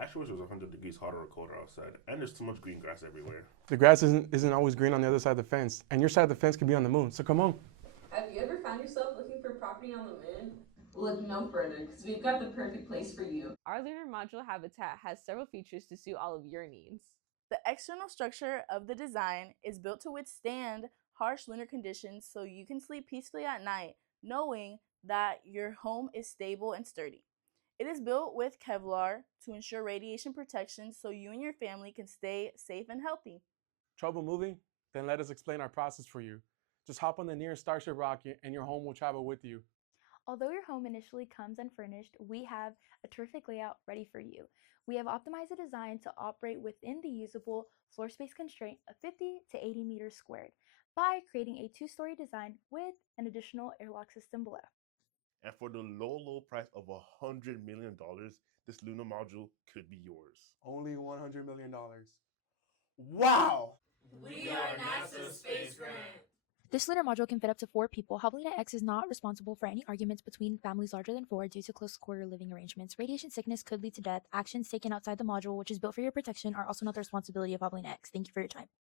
Actually, wish it was 100 degrees hotter or colder outside, and there's too much green grass everywhere. The grass isn't always green on the other side of the fence, and your side of the fence could be on the moon. So come on. Have you ever found yourself looking for property on the moon? Look no further, because we've got the perfect place for you. Our lunar module habitat has several features to suit all of your needs. The external structure of the design is built to withstand harsh lunar conditions so you can sleep peacefully at night, knowing that your home is stable and sturdy. It is built with Kevlar to ensure radiation protection so you and your family can stay safe and healthy. Trouble moving? Then let us explain our process for you. Just hop on the nearest Starship rocket and your home will travel with you. Although your home initially comes unfurnished, we have a terrific layout ready for you. We have optimized the design to operate within the usable floor space constraint of 50 to 80 meters squared by creating a two-story design with an additional airlock system below. And for the low price of $100 million, this lunar module could be yours. Only $100 million. Wow! We are NASA's Space Grant. This lunar module can fit up to 4 people. Javelinax is not responsible for any arguments between families larger than 4 due to close quarter living arrangements. Radiation sickness could lead to death. Actions taken outside the module, which is built for your protection, are also not the responsibility of Javelinax. Thank you for your time.